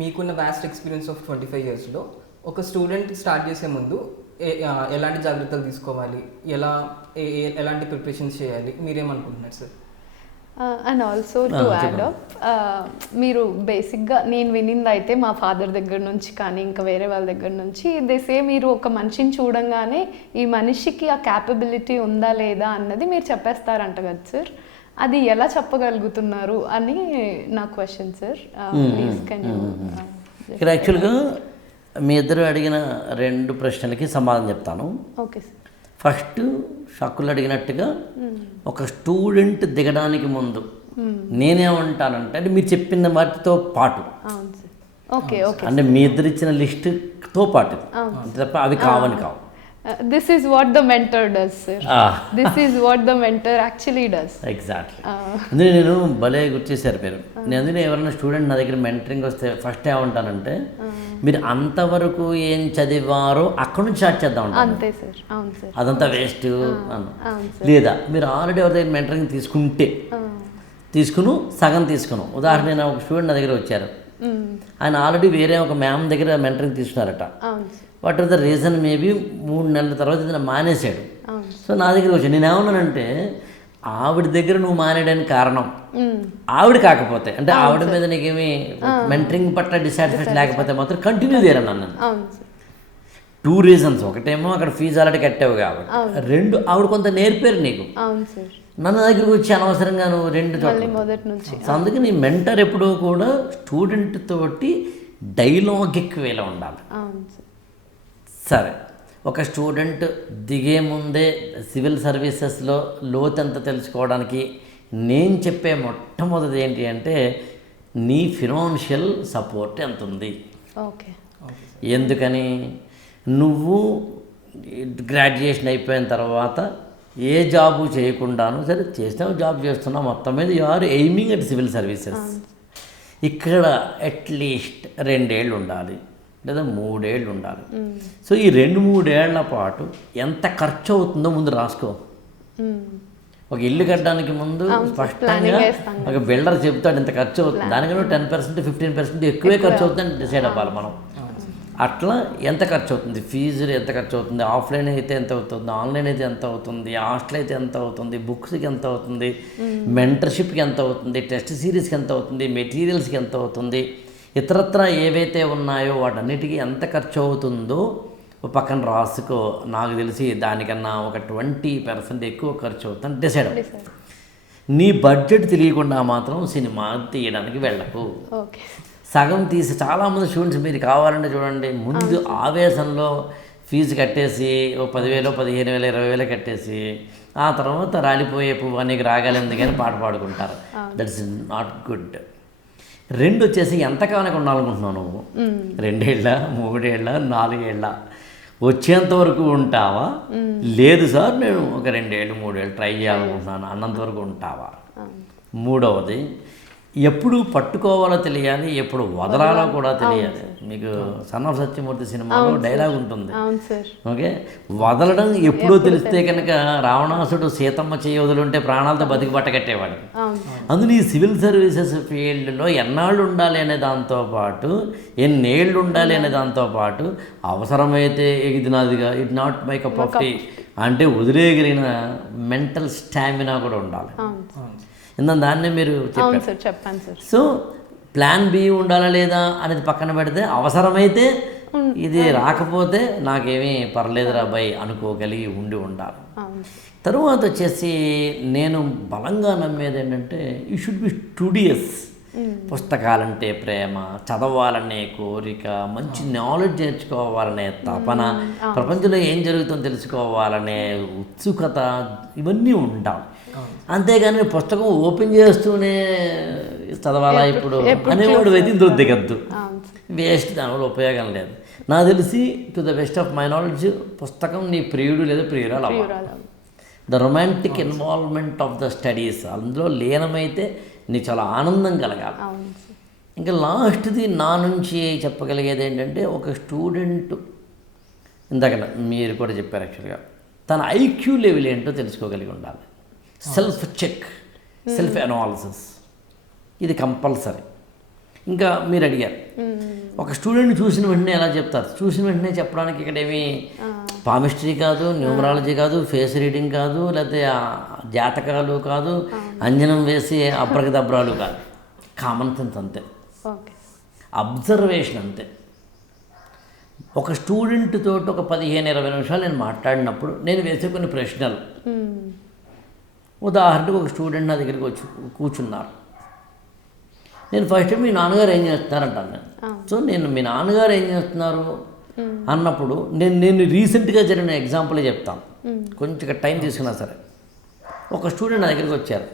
మీకున్న vast experience of 25 yearsలో ఒక student start చేసే ముందు ఎలాంటి జాగ్రత్తలు తీసుకోవాలి, ఎలాంటి ప్రిపరేషన్స్ చేయాలి, మీరేమనుకుంటున్నారు sir? And also to add up, మీరు బేసిక్గా నేను వినింది అయితే మా ఫాదర్ దగ్గర నుంచి కానీ ఇంకా వేరే వాళ్ళ దగ్గర నుంచి దేసే మీరు ఒక మనిషిని చూడంగానే ఈ మనిషికి ఆ క్యాపబిలిటీ ఉందా లేదా అన్నది మీరు చెప్పేస్తారంట కదా సార్, అది ఎలా చెప్పగలుగుతున్నారు అని నా question sir. Please can you? ఇక్కడ యాక్చువల్గా మీ ఇద్దరు అడిగిన 2 ప్రశ్నలకి సమాధానం చెప్తాను. Okay sir. ఫస్ట్ షాకులు అడిగినట్టుగా ఒక స్టూడెంట్ దిగడానికి ముందు నేనేమంటానంటే, అంటే మీరు చెప్పిన వాటితో పాటు, ఓకే ఓకే, అంటే మీ ఇద్దరు ఇచ్చిన లిస్టుతో పాటు తప్ప అవి కావని కావు. This is what the mentor does, sir. This is what the mentor actually does. Exactly. అందుకే నేను భలే గుర్తిస్తారు మీరు. నేను అందుకే ఎవరైనా స్టూడెంట్ నా దగ్గర మెంటరింగ్ వస్తే ఫస్ట్ ఏమంటానంటే, మీరు అంతవరకు ఏం చదివారో అక్కడ నుంచి స్టార్ట్ చేద్దాం ఉంటాను. అంతే సార్. అవును సార్. అదంతా వేస్ట్ అన్న. లేదా మీరు ఆల్రెడీ ఎవరి దగ్గర మెంటరింగ్ తీసుకుని సగం తీసుకున్నాం. ఉదాహరణ నేను ఒక స్టూడెంట్ నా దగ్గర వచ్చారు, ఆయన ఆల్రెడీ వేరే ఒక మ్యామ్ దగ్గర మెంటరింగ్ తీసుకున్నారట. What are the reason, maybe 3 నెలల తర్వాత ఇది మానేశాడు. సో నా దగ్గర వచ్చాడు. నేను ఏమన్నానంటే, ఆవిడ దగ్గర నువ్వు మానేయడానికి కారణం ఆవిడ కాకపోతే, అంటే ఆవిడ మీద నీకేమి మెంటరింగ్ పట్ల డిసాటిస్ఫాక్షన్ లేకపోతే మాత్రం కంటిన్యూ చేయరని అన్నాను. 2 reasons. ఒకటేమో అక్కడ ఫీజు ఆల్రెడీ కట్టావు కాబట్టి, 2 ఆవిడ కొంత నేర్పారు నీకు. నన్ను దగ్గరికి వచ్చి అనవసరంగా నువ్వు 2 చోట్ల. సో అందుకే నీ మెంటర్ ఎప్పుడూ కూడా స్టూడెంట్ తోటి డైలాగిక్ వేలో ఉండాలి. సరే, ఒక స్టూడెంట్ దిగే ముందే సివిల్ సర్వీసెస్లో లోతంత తెలుసుకోవడానికి నేను చెప్పే మొట్టమొదటి ఏంటి అంటే, నీ ఫినాన్షియల్ సపోర్ట్ ఎంత ఉంది. ఓకే. ఎందుకని నువ్వు గ్రాడ్యుయేషన్ అయిపోయిన తర్వాత ఏ జాబు చేయకుండాను, సరే చేసినావు, జాబ్ చేస్తున్నావు, మొత్తం మీద you are aiming at civil services. ఇక్కడ అట్లీస్ట్ 2 ఏళ్ళు ఉండాలి, లేదా 3 ఏళ్ళు ఉండాలి. సో ఈ 2-3 ఏళ్ల పాటు ఎంత ఖర్చు అవుతుందో ముందు రాసుకో. ఒక ఇల్లు కట్టడానికి ముందు స్పష్టంగా ఒక బిల్డర్ చెప్తాడు ఇంత ఖర్చు అవుతుంది, దానికన్నా 10% 15% ఎక్కువే ఖర్చు అవుతుందని డిసైడ్ అవ్వాలి మనం. అట్లా ఎంత ఖర్చు అవుతుంది, ఫీజులు ఎంత ఖర్చు అవుతుంది, ఆఫ్లైన్ అయితే ఎంత అవుతుంది, ఆన్లైన్ అయితే ఎంత అవుతుంది, హాస్టల్ అయితే ఎంత అవుతుంది, బుక్స్కి ఎంత అవుతుంది, మెంటర్షిప్కి ఎంత అవుతుంది, టెస్ట్ సిరీస్కి ఎంత అవుతుంది, మెటీరియల్స్కి ఎంత అవుతుంది, ఇతరత్ర ఏవైతే ఉన్నాయో వాటన్నిటికీ ఎంత ఖర్చు అవుతుందో పక్కన రాసుకో. నాకు తెలిసి దానికన్నా ఒక 20% ఎక్కువ ఖర్చు అవుతుంది డిసైడ్ అవ్వ. నీ బడ్జెట్ తెలియకుండా మాత్రం సినిమా తీయడానికి వెళ్ళకు. సగం తీసి, చాలామంది స్టూడెంట్స్ మీరు కావాలంటే చూడండి, ముందు ఆవేశంలో ఫీజు కట్టేసి ఓ 10,000 15,000 20,000 కట్టేసి ఆ తర్వాత రాలిపోయే పువ్వు నీకు రాగలింది కానీ పాట పాడుకుంటారు. That's not good. 2 వచ్చేసి ఎంతకాలం ఉండాలనుకుంటున్నావు నువ్వు? 2 ఏళ్ళ, 3 ఏళ్ళ, 4 ఏళ్ళ వచ్చేంత వరకు ఉంటావా? లేదు సార్ నేను ఒక 2 ఏళ్ళు 3 ఏళ్ళు ట్రై చేయాలనుకుంటున్నాను అన్నంత వరకు ఉంటావా? మూడవది, ఎప్పుడు పట్టుకోవాలో తెలియాలి, ఎప్పుడు వదలాలో కూడా తెలియాలి. మీకు సన్ ఆఫ్ సత్యమూర్తి సినిమాలో డైలాగ్ ఉంటుంది, ఓకే, వదలడం ఎప్పుడో తెలిస్తే కనుక రావణాసుడు సీతమ్మ చేయి వదులుంటే ప్రాణాలతో బతికి పట్టకట్టేవాడు. అందులో ఈ సివిల్ సర్వీసెస్ ఫీల్డ్లో ఎన్నాళ్ళు ఉండాలి అనే దాంతోపాటు, ఎన్నేళ్ళు ఉండాలి అనే దాంతోపాటు, అవసరమైతే ఇది నాదిగా, it not my cup of tea అంటే వదిలేయగలిగిన మెంటల్ స్టామినా కూడా ఉండాలి. దాన్నే మీరు చెప్పారు. సో ప్లాన్ బి ఉండాలా లేదా అనేది పక్కన పెడితే, అవసరమైతే ఇది రాకపోతే నాకేమీ పర్లేదురా బాయ్ అనుకోగలిగి ఉండాలి. తరువాత వచ్చేసి నేను బలంగా నమ్మేది ఏంటంటే, యూ షుడ్ బి స్టూడియస్. పుస్తకాలంటే ప్రేమ, చదవాలనే కోరిక, మంచి నాలెడ్జ్ నేర్చుకోవాలనే తపన, ప్రపంచంలో ఏం జరుగుతుందో తెలుసుకోవాలనే ఉత్సుకత, ఇవన్నీ ఉండాలి. అంతేగాని పుస్తకం ఓపెన్ చేస్తూనే చదవాలా ఇప్పుడు అనేవాడు అయితే ఇందులో దిగద్దు, వేస్ట్, దానివల్ల ఉపయోగం లేదు. నాకు తెలిసి to the best of my knowledge పుస్తకం నీ ప్రియుడు లేదా ప్రియురాలు అవ్వాలి. The romantic involvement of the studies, అందులో లీనమైతే నీకు చాలా ఆనందం కలగాలి. ఇంకా లాస్ట్ది నా నుంచి చెప్పగలిగేది ఏంటంటే, ఒక స్టూడెంట్ ఇందాక మీరు కూడా చెప్పారు యాక్చువల్గా, తన ఐక్యూ లెవెల్ ఏంటో తెలుసుకోగలిగి ఉండాలి. సెల్ఫ్ చెక్, సెల్ఫ్ అనాలిసిస్ ఇది కంపల్సరీ. ఇంకా మీరు అడిగారు ఒక స్టూడెంట్ చూసిన వెంటనే ఎలా చెప్తారు, చూసిన వెంటనే చెప్పడానికి ఇక్కడ ఏమి పామిస్ట్రీ కాదు, న్యూమరాలజీ కాదు, ఫేస్ రీడింగ్ కాదు, లేకపోతే జాతకాలు కాదు, అంజనం వేసి అబ్రకదబ్రాలు కాదు, కామన్ సెన్స్ అంతే, అబ్జర్వేషన్ అంతే. ఒక స్టూడెంట్ తోటి ఒక 15-20 నిమిషాలు నేను మాట్లాడినప్పుడు నేను వేసే కొన్ని ప్రశ్నలు, ఉదాహరణకు ఒక స్టూడెంట్ నా దగ్గరికి వచ్చి కూర్చున్నారు, నేను ఫస్ట్ మీ నాన్నగారు ఏం చేస్తున్నారు అంటాను నేను. సో నేను మీ నాన్నగారు ఏం చేస్తున్నారు అన్నప్పుడు నేను రీసెంట్గా జరిగిన ఎగ్జాంపులే చెప్తాను, కొంచెం టైం తీసుకున్నా సరే. ఒక స్టూడెంట్ నా దగ్గరికి వచ్చారు,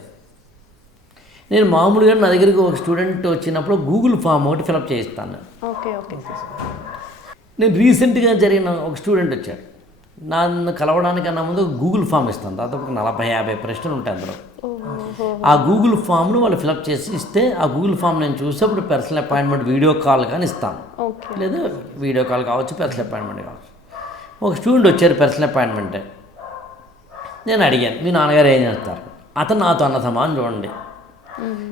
నేను మామూలుగా నా దగ్గరికి ఒక స్టూడెంట్ వచ్చినప్పుడు గూగుల్ ఫామ్ ఒకటి ఫిలప్ చేయిస్తాను. నేను రీసెంట్గా జరిగిన ఒక స్టూడెంట్ వచ్చాడు, నన్ను కలవడానికన్నా ముందు గూగుల్ ఫామ్ ఇస్తాను, దాదాపు 40-50 ప్రశ్నలు ఉంటాయి అందులో. ఆ గూగుల్ ఫామ్ను వాళ్ళు ఫిలప్ చేసి ఇస్తే ఆ గూగుల్ ఫామ్ నేను చూసేప్పుడు పర్సనల్ అపాయింట్మెంట్ వీడియో కాల్ కానీ ఇస్తాను, లేదా వీడియో కాల్ కావచ్చు, పర్సనల్ అపాయింట్మెంట్ కావచ్చు. ఒక స్టూడెంట్ వచ్చారు పర్సనల్ అపాయింట్మెంటే, నేను అడిగాను మీ నాన్నగారు ఏం చేస్తారు, అతను నాతో అన్న సమానం చూడండి,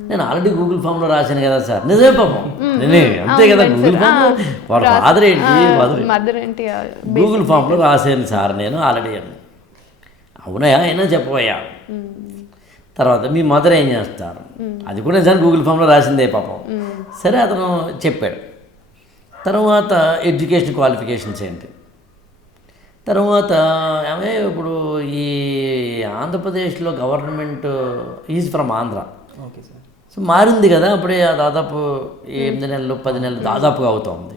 నేను ఆల్రెడీ గూగుల్ ఫామ్లో రాశాను కదా సార్. నిజమే పాపం, నేనే అంతే కదా, గూగుల్ ఫామ్లో వాళ్ళ ఫాదర్ ఏంటి గూగుల్ ఫామ్లో రాశాను సార్ నేను ఆల్రెడీ. అవునయా అయినా చెప్పబోయా. తర్వాత మీ మదర్ ఏం చేస్తారు, అది కూడా నిజాన్ని గూగుల్ ఫామ్లో రాసిందే పాపం. సరే అతను చెప్పాడు. తర్వాత ఎడ్యుకేషన్ క్వాలిఫికేషన్స్ ఏంటి, తర్వాత ఆమె ఇప్పుడు ఈ ఆంధ్రప్రదేశ్లో government is from Andhra. Okay sir. So మారింది కదా, అప్పుడే దాదాపు 8 నెలలు 10 నెలలు దాదాపుగా అవుతుంది.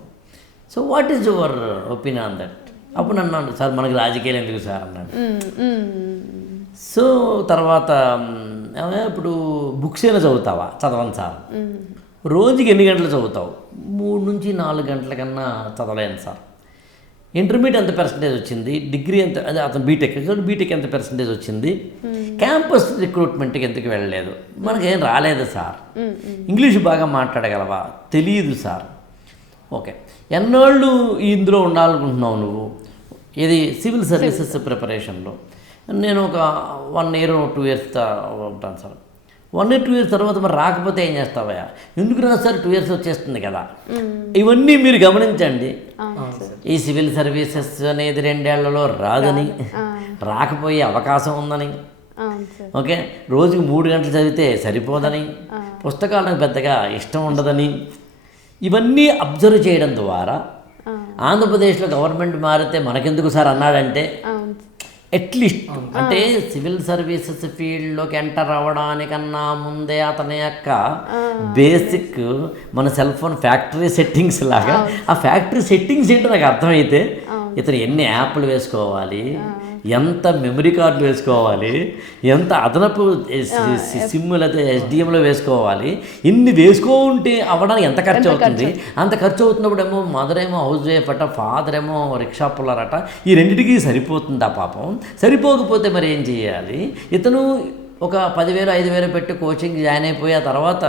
So what is your opinion on that? అప్పుడు అన్నాడు సార్ మనకి రాజకీయాలు ఎందుకు సార్ అన్నాడు. సో తర్వాత ఇప్పుడు బుక్స్ ఏమైనా చదువుతావా? చదవను సార్. రోజుకి ఎన్ని గంటలు చదువుతావు? 3 నుంచి 4 గంటల కన్నా చదవలేను సార్. ఇంటర్మీడియట్ ఎంత పర్సంటేజ్ వచ్చింది, డిగ్రీ ఎంత, అదే అతను బీటెక్ ఎంత పర్సంటేజ్ వచ్చింది, క్యాంపస్ రిక్రూట్మెంట్కి ఎందుకు వెళ్ళలేదు, మనకేం రాలేదు సార్. ఇంగ్లీష్ బాగా మాట్లాడగలవా? తెలియదు సార్. ఓకే, ఎన్నాళ్ళు ఇందులో ఉండాలనుకుంటున్నావు నువ్వు? ఇది సివిల్ సర్వీసెస్ ప్రిపరేషన్లో. నేను ఒక 1 year 2 years ఉంటాను సార్. 1 year 2 years తర్వాత మరి రాకపోతే ఏం చేస్తావా? ఎందుకు రా సార్, 2 years వచ్చేస్తుంది కదా. ఇవన్నీ మీరు గమనించండి. ఈ సివిల్ సర్వీసెస్ అనేది 2 ఏళ్లలో రాదని, రాకపోయే అవకాశం ఉందని, ఓకే, రోజుకి 3 గంటలు చదివితే సరిపోదని, పుస్తకాలకు పెద్దగా ఇష్టం ఉండదని, ఇవన్నీ అబ్జర్వ్ చేయడం ద్వారా ఆంధ్రప్రదేశ్లో గవర్నమెంట్ మారితే మనకెందుకు సార్ అన్నాడంటే, అట్లీస్ట్ అంటే సివిల్ సర్వీసెస్ ఫీల్డ్లోకి ఎంటర్ అవ్వడానికన్నా ముందే అతని యొక్క బేసిక్ మన సెల్ ఫోన్ ఫ్యాక్టరీ సెట్టింగ్స్ లాగా ఆ ఫ్యాక్టరీ సెట్టింగ్స్ ఏంటో నాకు అర్థమైతే ఇతను ఎన్ని యాప్లు వేసుకోవాలి, ఎంత మెమరీ కార్డులు వేసుకోవాలి, ఎంత అదనపు సిమ్ లేకపోతే ఎస్డిఎంలో వేసుకోవాలి, ఇన్ని వేసుకుంటే అవ్వడానికి ఎంత ఖర్చు అవుతుంది. అంత ఖర్చు అవుతున్నప్పుడు ఏమో మదర్ ఏమో హౌస్ వైఫ్ అట, ఫాదర్ ఏమో రిక్షా పుల్లరట, ఈ రెండింటికి సరిపోతుందా పాపం? సరిపోకపోతే మరి ఏం చేయాలి? ఇతను ఒక 10,000 5,000 పెట్టి కోచింగ్ జాయిన్ అయిపోయి ఆ తర్వాత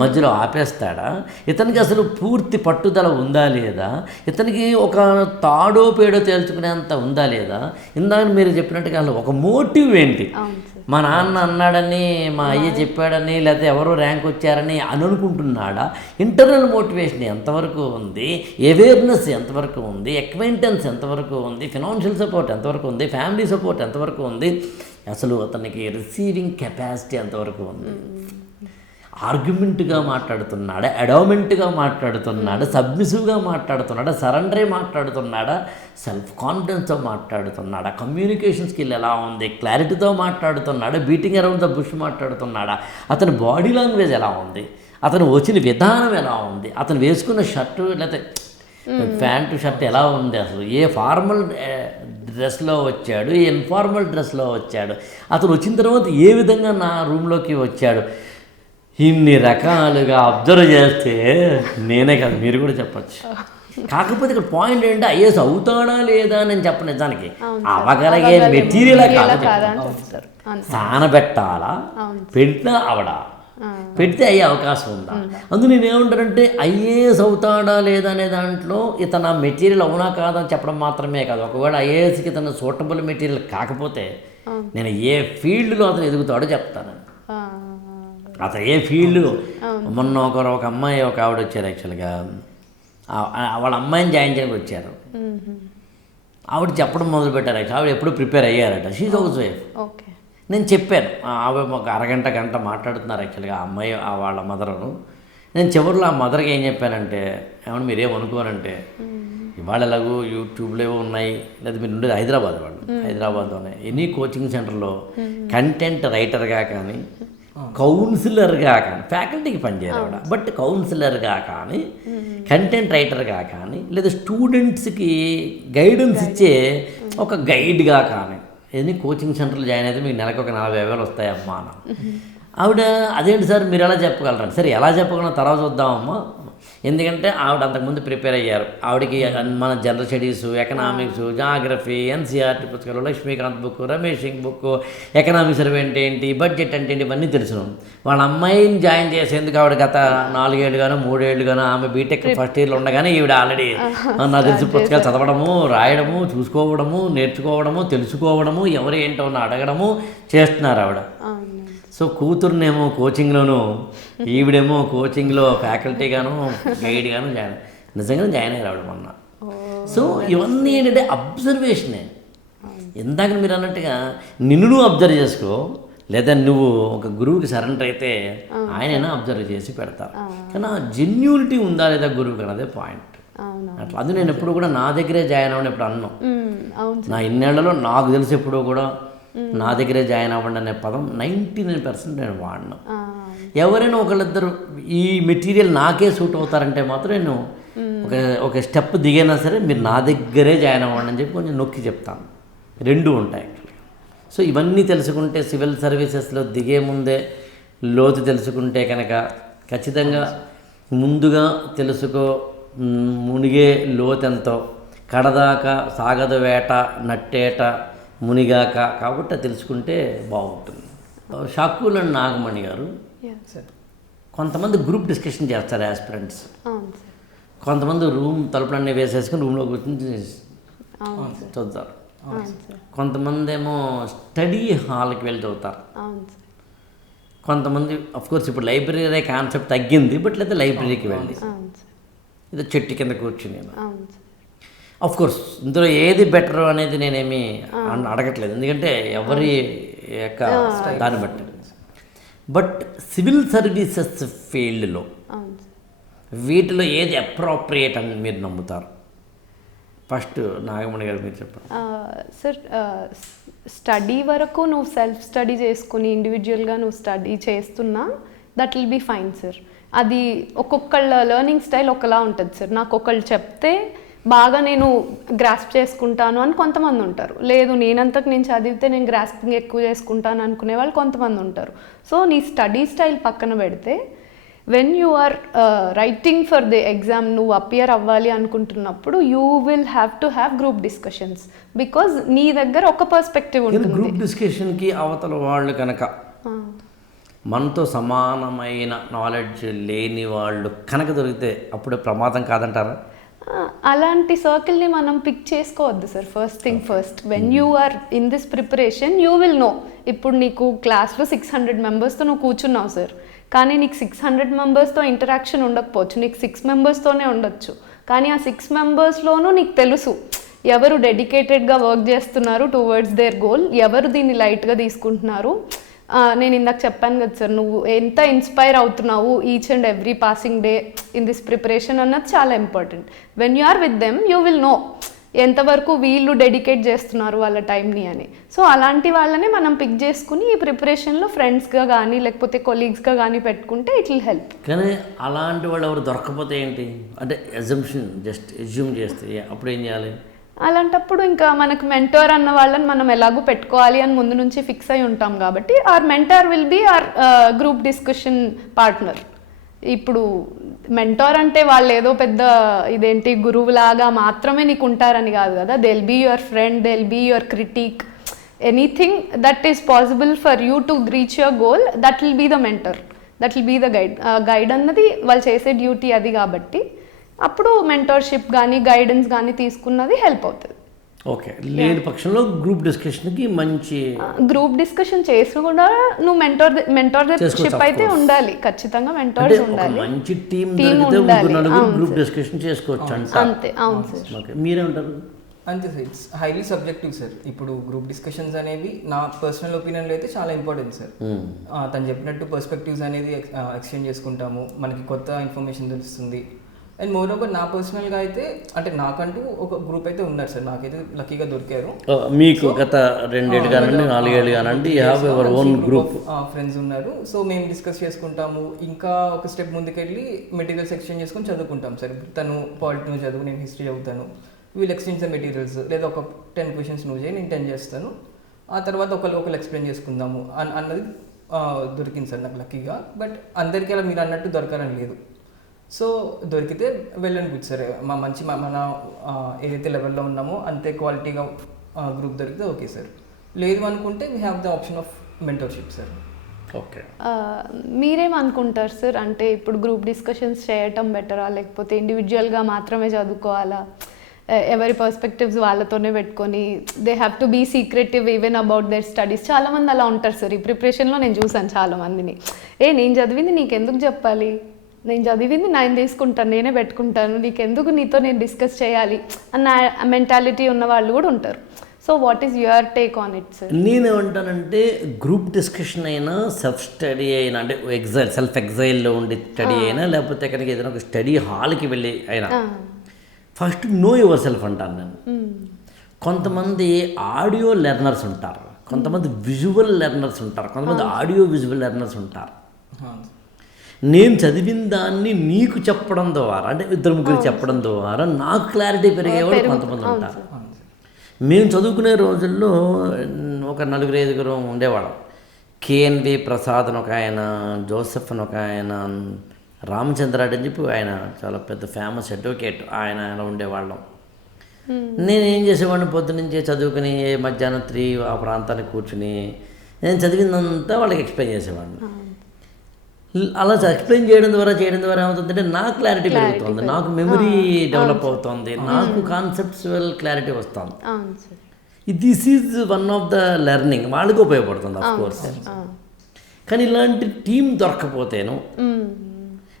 మధ్యలో ఆపేస్తాడా? ఇతనికి అసలు పూర్తి పట్టుదల ఉందా లేదా? ఇతనికి ఒక తాడో పేడో తేల్చుకునేంత ఉందా లేదా? ఇందాక మీరు చెప్పినట్టుగా అసలు ఒక మోటివ్ ఏంటి? మా నాన్న అన్నాడని, మా అయ్య చెప్పాడని, లేకపోతే ఎవరో ర్యాంక్ వచ్చారని అనుకుంటున్నాడా? ఇంటర్నల్ మోటివేషన్ ఎంతవరకు ఉంది, అవేర్నెస్ ఎంతవరకు ఉంది, అక్వైంటెన్స్ ఎంతవరకు ఉంది, ఫినాన్షియల్ సపోర్ట్ ఎంతవరకు ఉంది, ఫ్యామిలీ సపోర్ట్ ఎంతవరకు ఉంది, అసలు అతనికి రిసీవింగ్ కెపాసిటీ ఎంతవరకు ఉంది, ఆర్గ్యుమెంట్గా మాట్లాడుతున్నాడా, అడామెంట్గా మాట్లాడుతున్నాడా, సబ్మిసివ్గా మాట్లాడుతున్నాడా, సరెండరే మాట్లాడుతున్నాడా, సెల్ఫ్ కాన్ఫిడెన్స్తో మాట్లాడుతున్నాడా, కమ్యూనికేషన్ స్కిల్ ఎలా ఉంది, క్లారిటీతో మాట్లాడుతున్నాడా, బీటింగ్ అరౌండ్ ద బుష్ మాట్లాడుతున్నాడా, అతని బాడీ లాంగ్వేజ్ ఎలా ఉంది, అతను వచ్చిన విధానం ఎలా ఉంది, అతను వేసుకున్న షర్టు లేకపోతే ప్యాంటు షర్ట్ ఎలా ఉంది, అసలు ఏ ఫార్మల్ డ్రెస్లో వచ్చాడు, ఏ ఇన్ఫార్మల్ డ్రెస్లో వచ్చాడు, అతను వచ్చిన తర్వాత ఏ విధంగా నా రూమ్లోకి వచ్చాడు, ఇన్ని రకాలుగా అబ్జర్వ్ చేస్తే నేనే కాదు మీరు కూడా చెప్పచ్చు. కాకపోతే ఇక్కడ పాయింట్ ఏంటంటే ఐఏఎస్ అవుతాడా లేదా అని చెప్పను, నిజానికి అవగలిగే మెటీరియల్ కాదు, సానబెట్టాలా, పెట్టినా అవడా, పెడితే అయ్యే అవకాశం ఉందా? అందుకు నేను ఏమంటానంటే ఐఏఎస్ అవుతాడా లేదా అనే దాంట్లో ఇతను మెటీరియల్ అవునా కాదని చెప్పడం మాత్రమే కాదు, ఒకవేళ ఐఏఎస్కి ఇతను సూటబుల్ మెటీరియల్ కాకపోతే నేను ఏ ఫీల్డ్లో అతను ఎదుగుతాడో చెప్తాను. అతను ఏ ఫీల్డ్, మొన్న ఒక అమ్మాయి ఒక ఆవిడ వచ్చారు, యాక్చువల్గా వాళ్ళ అమ్మాయిని జాయిన్ చేయడానికి వచ్చారు. ఆవిడ చెప్పడం మొదలుపెట్టారు. ఆవిడ ఎప్పుడు ప్రిపేర్ అయ్యారట. She's house wife. ఓకే. నేను చెప్పాను, ఆవిడ ఒక అరగంట గంట మాట్లాడుతున్నారు యాక్చువల్గా ఆ అమ్మాయి వాళ్ళ మదరును. నేను చివరిలో ఆ మదర్కి ఏం చెప్పానంటే, ఏమన్నా మీరేమనుకోనంటే, ఇవాళ ఎలాగో యూట్యూబ్లో ఏవో ఉన్నాయి, లేదా మీరు ఉండేది హైదరాబాద్, వాళ్ళు హైదరాబాద్లోనే ఎనీ కోచింగ్ సెంటర్లో కంటెంట్ రైటర్గా కానీ, కౌన్సిలర్గా కానీ, ఫ్యాకల్టీకి పనిచేయాలి ఆవిడ, బట్ కౌన్సిలర్గా కానీ, కంటెంట్ రైటర్గా కానీ, లేదా స్టూడెంట్స్కి గైడెన్స్ ఇచ్చే ఒక గైడ్గా కానీ, ఏదైనా కోచింగ్ సెంటర్లో జాయిన్ అయితే మీకు నెలకు ఒక 40,000 వస్తాయమ్మా అన్న. ఆవిడ అదేంటి సార్ మీరు ఎలా చెప్పగలరండి? సరే ఎలా చెప్పగలను తర్వాత చూద్దామమ్మా, ఎందుకంటే ఆవిడ అంతకుముందు ప్రిపేర్ అయ్యారు. ఆవిడకి మన general studies, economics, geography, NCERT పుస్తకాలు, Laxmikanth book, Ramesh Singh book, economic survey అంటే ఏంటి, బడ్జెట్ అంటే ఏంటి, ఇవన్నీ తెలుసు. వాళ్ళ అమ్మాయిని జాయిన్ చేసేందుకు ఆవిడ గత 4 ఏళ్ళుగానో 3 ఏళ్ళుగానో ఆమె బీటెక్ ఫస్ట్ ఇయర్లో ఉండగానే ఈవిడ ఆల్రెడీ నాకు తెలిసి పుస్తకాలు చదవడము, రాయడము, చూసుకోవడము, నేర్చుకోవడము, తెలుసుకోవడము, ఎవరు ఏంటో అడగడము చేస్తున్నారు ఆవిడ. సో కూతురునేమో కోచింగ్లోను, ఈవిడేమో కోచింగ్లో ఫ్యాకల్టీగాను గైడ్గాను నిజంగానే జాయిన్ అయ్యారు ఆవిడ మొన్న. సో ఇవన్నీ ఏంటంటే అబ్జర్వేషనే. ఇందాక మీరు అన్నట్టుగా నిన్ను నువ్వు అబ్జర్వ్ చేసుకో, లేదా నువ్వు ఒక గురువుకి సరెండర్ అయితే ఆయనైనా అబ్జర్వ్ చేసి పెడతారు. కానీ ఆ జెన్యూనిటీ ఉందా లేదా గురువుకి అన్నదే పాయింట్. అట్లా అది నేను ఎప్పుడు కూడా నా దగ్గరే జాయిన్ అవ్వడం ఎప్పుడు అన్నాను. నా ఇన్నేళ్లలో నాకు తెలిసి ఎప్పుడూ కూడా నా దగ్గరే జాయిన్ అవ్వండి అనే పదం 99% నేను వాడినా. ఎవరైనా ఒకళ్ళిద్దరు ఈ మెటీరియల్ నాకే సూట్ అవుతారంటే మాత్రం నేను ఒక స్టెప్ దిగైనా సరే మీరు నా దగ్గరే జాయిన్ అవ్వండి అని చెప్పి కొంచెం నొక్కి చెప్తాను. 2 ఉంటాయి యాక్చువల్గా. సో ఇవన్నీ తెలుసుకుంటే సివిల్ సర్వీసెస్లో దిగే ముందే లోతు తెలుసుకుంటే కనుక ఖచ్చితంగా ముందుగా తెలుసుకో, మునిగే లోతెంతో కడదాకా సాగదు వేట నట్టేట మునిగాక, కాబట్టి తెలుసుకుంటే బాగుంటుంది. షాకూల్ అండ్ నాగమణి గారు కొంతమంది గ్రూప్ డిస్కషన్ చేస్తారు యాస్పిరెంట్స్, కొంతమంది రూమ్ తలుపులన్నీ వేసేసుకుని రూమ్లో కూర్చొని చదువుతారు, కొంతమంది ఏమో స్టడీ హాల్కి వెళ్ళి చదువుతారు, కొంతమంది అఫ్కోర్స్ ఇప్పుడు లైబ్రరీ కాన్సెప్ట్ తగ్గింది, బట్ లేదా లైబ్రరీకి వెళ్ళి ఏదో చెట్టు కింద కూర్చుని. కోర్స్ ఇందులో ఏది బెటర్ అనేది నేనేమి అడగట్లేదు, ఎందుకంటే ఎవరి యొక్క దాన్ని బట్టి. బట్ సివిల్ సర్వీసెస్ ఫీల్డ్లో వీటిలో ఏది అప్రోప్రియేట్ అని మీరు నమ్ముతారు? ఫస్ట్ నాగమణి గారు మీరు చెప్పండి. సార్, స్టడీ వరకు నువ్వు సెల్ఫ్ స్టడీ చేసుకుని ఇండివిజువల్గా నువ్వు స్టడీ చేస్తున్నా that will be fine sir. అది ఒక్కొక్కళ్ళ లెర్నింగ్ స్టైల్ ఒకలా ఉంటుంది సార్. నాకు ఒకళ్ళు చెప్తే బాగా నేను గ్రాస్ప్ చేసుకుంటాను అని కొంతమంది ఉంటారు, లేదు నేనంతకు నేను చదివితే నేను గ్రాస్పింగ్ ఎక్కువ చేసుకుంటాను అనుకునే వాళ్ళు కొంతమంది ఉంటారు. సో నీ స్టడీ స్టైల్ పక్కన పెడితే when you are writing for the exam, నువ్వు అపియర్ అవ్వాలి అనుకుంటున్నప్పుడు you will have to have group discussions, because నీ దగ్గర ఒక పర్స్పెక్టివ్ ఉంటుంది. గ్రూప్ డిస్కషన్కి అవతల వాళ్ళు కనుక మనతో సమానమైన నాలెడ్జ్ లేని వాళ్ళు కనుక దొరికితే అప్పుడే ప్రమాదం కాదంటారా? అలాంటి సర్కిల్ని మనం పిక్ చేసుకోవద్దు sir. First thing first, when you are in this preparation you will know. ఇప్పుడు నీకు క్లాస్లో 600 మెంబర్స్తో నువ్వు కూర్చున్నావు సార్, కానీ నీకు 600 మెంబర్స్తో ఇంటరాక్షన్ ఉండకపోవచ్చు, నీకు 6 మెంబర్స్తోనే ఉండొచ్చు. కానీ ఆ 6 మెంబర్స్లోనూ నీకు తెలుసు ఎవరు డెడికేటెడ్గా వర్క్ చేస్తున్నారు టువర్డ్స్ దేర్ గోల్, ఎవరు దీన్ని లైట్గా తీసుకుంటున్నారు. నేను ఇందాక చెప్పాను కదా సార్, నువ్వు ఎంత ఇన్స్పైర్ అవుతున్నావు each and every passing day in this preparation అన్నది చాలా important. When you are with them you will know ఎంతవరకు వీళ్ళు డెడికేట్ చేస్తున్నారు వాళ్ళ టైంని అని. సో అలాంటి వాళ్ళనే మనం పిక్ చేసుకుని ఈ ప్రిపరేషన్లో ఫ్రెండ్స్గా కానీ లేకపోతే కొలీగ్స్గా కానీ పెట్టుకుంటే ఇట్ విల్ హెల్ప్. కానీ అలాంటి వాళ్ళు ఎవరు దొరకకపోతే ఏంటి అంటే అజంప్షన్ జస్ట్ అజ్యూమ్ చేస్తే అప్పుడు ఏం చేయాలి? అలాంటప్పుడు ఇంకా మనకు మెంటర్ అన్న వాళ్ళని మనం ఎలాగో పెట్టుకోవాలి అని ముందు నుంచి ఫిక్స్ అయి ఉంటాం కాబట్టి our mentor will be our group discussion partner. ఇప్పుడు మెంటార్ అంటే వాళ్ళు ఏదో పెద్ద ఇదేంటి గురువులాగా మాత్రమే నీకు ఉంటారని కాదు కదా. They will be your friend, they will be your critic, anything that is possible for you to reach your goal, that will be the mentor, that will be the guide. Guide అన్నది వాళ్ళు చేసే duty అది కాబట్టి అప్పుడు mentorship కానీ guidance కానీ తీసుకున్నది help అవుతుంది. ఓకే, లేని పక్షంలో గ్రూప్ డిస్కషన్కి మంచి గ్రూప్ డిస్కషన్ చేసి కూడా నువ్వు మెంటర్షిప్ అయితే ఉండాలి, ఖచ్చితంగా అంటే మెంటర్స్ ఒక ఉండాలి. మంచి టీం Team దొరికితే ఉండాలి. ముగ్గురు నలుగురు అవును గ్రూప్ సార్. డిస్కషన్ చేసుకోవచ్చు అంట. అంతే, అవును సార్. ఓకే, మీరేమంటారు? అంతే sir, it's highly subjective sir. ఇప్పుడు గ్రూప్ డిస్కషన్స్ అనేవి నా పర్సనల్ ఒపీనియన్లో అయితే చాలా ఇంపార్టెంట్ సార్. తను చెప్పినట్టు పర్స్పెక్టివ్స్ అనేది ఎక్స్చేంజ్ చేసుకుంటాము, మనకి కొత్త ఇన్ఫర్మేషన్ తెలుస్తుంది. అండ్ మోర్ ఓవర్ నా పర్సనల్గా అయితే అంటే నాకంటూ ఒక గ్రూప్ అయితే ఉన్నారు సార్, నాకైతే లక్కీగా దొరికారు. మీకు గత 2 ఏళ్ళు కానండి 4 ఏళ్ళు కానండి you have your own group friends ఉన్నారు. సో మేము డిస్కస్ చేసుకుంటాము, ఇంకా ఒక స్టెప్ ముందుకెళ్ళి మెటీరియల్స్ ఎక్స్చేంజ్ చేసుకొని చదువుకుంటాం సార్. తను పాలిటీ నువ్వు చదువు, నేను హిస్టరీ చదువుతాను, వీళ్ళు ఎక్స్చేంజ్ ద మెటీరియల్స్, లేదా ఒక 10 క్వశ్చన్స్ నువ్వు చేయి, నేను 10 చేస్తాను, ఆ తర్వాత ఒకరు ఎక్స్ప్లెయిన్ చేసుకుందాము అన్నది దొరికింది సార్ నాకు లక్కీగా. బట్ అందరికీ అలా మీరు అన్నట్టు దొరకాలని లేదు. సో దొరికితే వెళ్ళండి గుడ్ సార్, మన ఏదైతే లెవెల్లో ఉన్నామో అంతే క్వాలిటీగా గ్రూప్ దొరికితే ఓకే సార్. లేదు అనుకుంటే we have the option of mentorship sir. Okay, మీరేమనుకుంటారు సార్? అంటే ఇప్పుడు గ్రూప్ డిస్కషన్స్ చేయటం బెటరా, లేకపోతే ఇండివిజువల్గా మాత్రమే చదువుకోవాలా? ఎవరి పర్స్పెక్టివ్స్ వాళ్ళతోనే పెట్టుకొని they have to be secretive even about their studies. చాలామంది అలా ఉంటారు సార్. ఈ ప్రిపరేషన్లో నేను చూసాను చాలామందిని, నేను చదివింది నీకెందుకు చెప్పాలి, నేను చదివింది నేను తీసుకుంటాను, నేనే పెట్టుకుంటాను, నీకెందుకు నీతో నేను డిస్కస్ చేయాలి అన్న మెంటాలిటీ ఉన్న వాళ్ళు కూడా ఉంటారు. So what is your take on it sir? నేనేమంటానంటే గ్రూప్ డిస్కషన్ అయినా, సెల్ఫ్ స్టడీ అయినా, అంటే సెల్ఫ్ ఎగ్జైల్లో ఉండి స్టడీ అయినా, లేకపోతే ఎక్కడికి ఏదైనా ఒక స్టడీ హాల్కి వెళ్ళి అయినా, ఫస్ట్ నో యువర్ సెల్ఫ్ అంటాను నేను. కొంతమంది ఆడియో లెర్నర్స్ ఉంటారు, కొంతమంది విజువల్ లెర్నర్స్ ఉంటారు, కొంతమంది ఆడియో విజువల్ లెర్నర్స్ ఉంటారు. నేను చదివిన దాన్ని నీకు చెప్పడం ద్వారా, అంటే 2-3 చెప్పడం ద్వారా నాకు క్లారిటీ పెరిగేవాళ్ళు కొంతమంది ఉంటారు. మేము చదువుకునే రోజుల్లో ఒక 4-5 ఉండేవాళ్ళం. కేఎన్వి ప్రసాద్ అని ఒక ఆయన, జోసెఫ్ అని ఒక ఆయన, రామచంద్రారెడ్డి అని చెప్పి ఆయన చాలా పెద్ద ఫేమస్ అడ్వకేట్, ఆయన ఉండేవాళ్ళం. నేనేం చేసేవాడిని, పొద్దునుంచే చదువుకుని మధ్యాహ్నం 3 ఆ ప్రాంతానికి కూర్చుని నేను చదివిందంతా వాళ్ళకి ఎక్స్ప్లెయిన్ చేసేవాడిని. అలా ఎక్స్ప్లెయిన్ చేయడం ద్వారా ఏమవుతుందంటే నాకు క్లారిటీ పెరుగుతుంది, నాకు మెమరీ డెవలప్ అవుతుంది, నాకు కాన్సెప్చువల్ క్లారిటీ వస్తుంది. This is one of the learning, వాళ్ళకి ఉపయోగపడుతుంది ఆఫ్ కోర్స్. కానీ ఇలాంటి టీం దొరకపోతేను,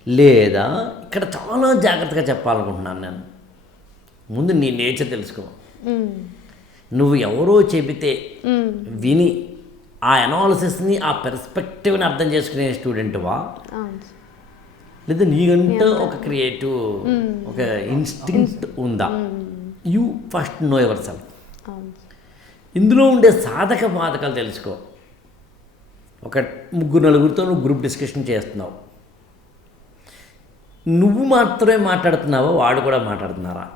లేదా ఇక్కడ చాలా జాగ్రత్తగా చెప్పాలనుకుంటున్నాను నేను, ముందు నీ నేచర్ తెలుసుకో. నువ్వు ఎవరో చెబితే విని ఆ అనాలిసిస్ని, ఆ పెర్స్పెక్టివ్ని అర్థం చేసుకునే స్టూడెంట్వా, లేదా నీకంటే ఒక క్రియేటివ్ ఒక ఇన్స్టింక్ట్ ఉందా? You first know yourself. ఇందులో ఉండే సాధక బాధకాలు తెలుసుకో. ఒక 3-4 నువ్వు గ్రూప్ డిస్కషన్ చేస్తున్నావు, నువ్వు మాత్రమే మాట్లాడుతున్నావా, వాడు కూడా మాట్లాడుతున్నారా?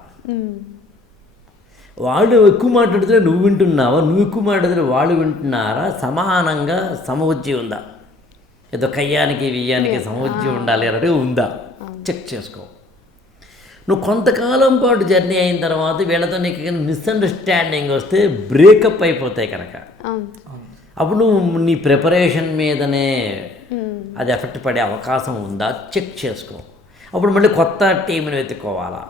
వాళ్ళు ఎక్కువ మాట్లాడితే నువ్వు వింటున్నావా, నువ్వు ఎక్కువ మాట్లాడితే వాళ్ళు వింటున్నారా? సమానంగా సమవుజ్జి ఉందా? ఏదో కయ్యానికి వియ్యానికి సమవుజ్జి ఉండాలి అంటే ఉందా? చెక్ చేసుకో. నువ్వు కొంతకాలం పాటు జర్నీ అయిన తర్వాత వీళ్ళతో నీకు మిస్అండర్స్టాండింగ్ వస్తే బ్రేకప్ అయిపోతాయి కనుక, అప్పుడు నువ్వు నీ ప్రిపరేషన్ మీదనే అది ఎఫెక్ట్ పడే అవకాశం ఉందా చెక్ చేసుకో. అప్పుడు మళ్ళీ కొత్త టీంని వెతుక్కోవాలా.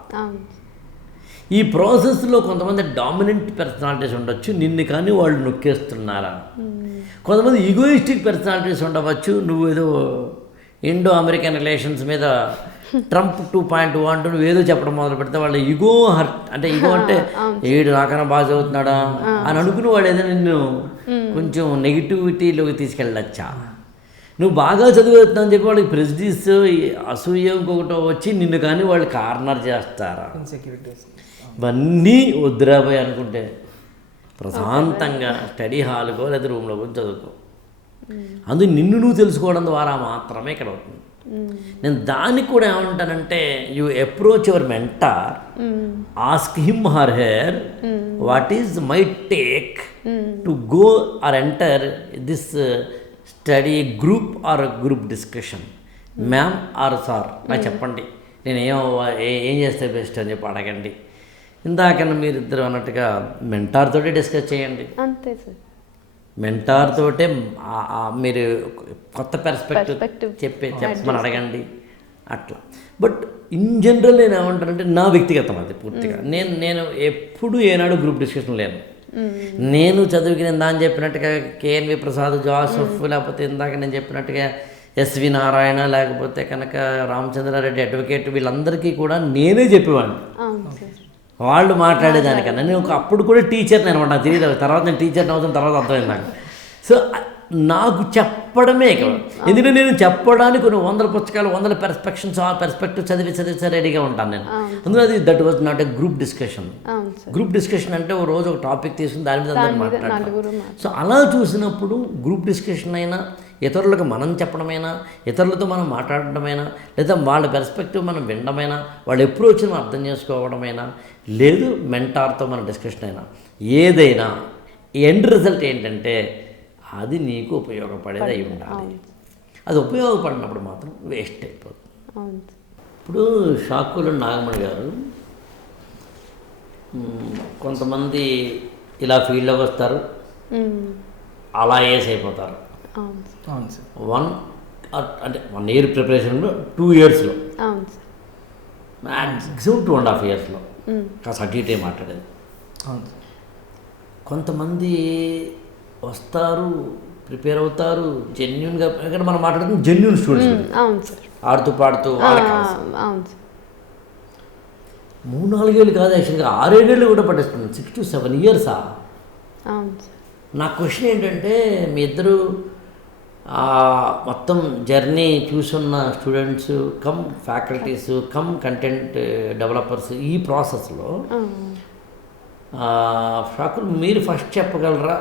ఈ ప్రాసెస్లో కొంతమంది డామినెంట్ పర్సనాలిటీస్ ఉండొచ్చు, నిన్ను కానీ వాళ్ళు నొక్కేస్తున్నారా. కొంతమంది ఈగోయిస్టిక్ పర్సనాలిటీస్ ఉండవచ్చు, నువ్వు ఏదో ఇండో అమెరికన్ రిలేషన్స్ మీద ట్రంప్ 2.1 నువ్వు ఏదో చెప్పడం మొదలు పెడితే వాళ్ళ ఈగో హర్ట్, అంటే ఈగో అంటే ఏడు నాకన్నా బాగా చదువుతున్నాడా అని అనుకుని వాడు ఏదో నిన్ను కొంచెం నెగిటివిటీలోకి తీసుకెళ్ళచ్చా. నువ్వు బాగా చదువుతున్నావు అని చెప్పి వాళ్ళకి ప్రెజడిస్, అసూయ ఇంకొకటి వచ్చి నిన్ను కానీ వాళ్ళు కార్నర్ చేస్తారా. ఇవన్నీ వద్దురాబోయ్ అనుకుంటే ప్రశాంతంగా స్టడీ హాల్కో లేదా రూమ్లోకో చదువుకో. అందుకు నిన్ను నువ్వు తెలుసుకోవడం ద్వారా మాత్రమే ఇక్కడ అవుతుంది. నేను దానికి కూడా ఏమంటానంటే, you approach your mentor, ask him or her what is my take to go or enter this study group or group discussion. Ma'am or sir నాకు చెప్పండి, నేను ఏం చేస్తే బెస్ట్ అని చెప్పి అడగండి. ఇందాకన్నా మీరిద్దరు అన్నట్టుగా మెంటార్తోటే డిస్కస్ చేయండి. అంతే సార్, మెంటార్తోటే మీరు కొత్త పర్స్పెక్టివ్ చెప్పమని అడగండి. అట్లా బట్ ఇన్ జనరల్ నేను ఏమంటానంటే నా వ్యక్తిగతం అది పూర్తిగా నేను ఎప్పుడు ఏనాడు గ్రూప్ డిస్కషన్ లేను. నేను చదువుకి నేను దాన్ని చెప్పినట్టుగా కేఎన్వి ప్రసాద్, జోసెఫ్, లేకపోతే ఇందాక నేను చెప్పినట్టుగా ఎస్వి నారాయణ, లేకపోతే కనుక రామచంద్రారెడ్డి అడ్వకేట్, వీళ్ళందరికీ కూడా నేనే చెప్పేవాడిని. వాళ్ళు మాట్లాడేదానికన్నా నేను అప్పుడు కూడా టీచర్ని అనమాట. నాకు తెలియదు, తర్వాత నేను టీచర్ని అవుతున్న తర్వాత అర్థమైంది నాకు. సో నాకు చెప్పడమే ఎందుకంటే నేను చెప్పడానికి కొన్ని 100 పుస్తకాలు, 100 పెర్స్పెక్టివ్ చదివి రెడీగా ఉంటాను నేను. అందులో అది that was not a group discussion. Group discussion అంటే ఓ రోజు ఒక టాపిక్ తీసుకుని దాని మీద అందరూ మాట్లాడతారు. సో అలా చూసినప్పుడు గ్రూప్ డిస్కషన్ అయినా, ఇతరులకు మనం చెప్పడమైనా, ఇతరులతో మనం మాట్లాడటమైనా, లేదా వాళ్ళ పెర్స్పెక్టివ్ మనం వినడమైనా, వాళ్ళు ఎప్పుడు వచ్చి మనం అర్థం చేసుకోవడమైనా, లేదు మెంటార్తో మన డిస్కషన్ అయినా, ఏదైనా ఎండ్ రిజల్ట్ ఏంటంటే అది నీకు ఉపయోగపడేది అయి ఉండాలి. అది ఉపయోగపడినప్పుడు మాత్రం వేస్ట్ అయిపోతుంది. ఇప్పుడు షాకులు నాగమణి గారు కొంతమంది ఇలా ఫీల్డ్లోకి వస్తారు, అలా ఏస్ అయిపోతారు. 1 year ప్రిపరేషన్లో 2 yearsలో మ్యాక్సిమం 2.5 yearsలో కాస్త అటు ఇటే మాట్లాడేది. కొంతమంది వస్తారు, ప్రిపేర్ అవుతారు, జెన్యున్గా. ఇక్కడ మనం మాట్లాడుతుంది జెన్యున్ స్టూడెంట్స్, ఆడుతూ పాడుతూ 3-4 ఏళ్ళు కాదు, యాక్చువల్గా 6-7 ఏళ్ళు కూడా పట్టేస్తున్నాను. 6 to 7 years. నా క్వశ్చన్ ఏంటంటే, మీ ఇద్దరు మొత్తం జర్నీ చూసున్న students come faculties come content developers, ఈ ప్రాసెస్లో షాకులు మీరు ఫస్ట్ చెప్పగలరా,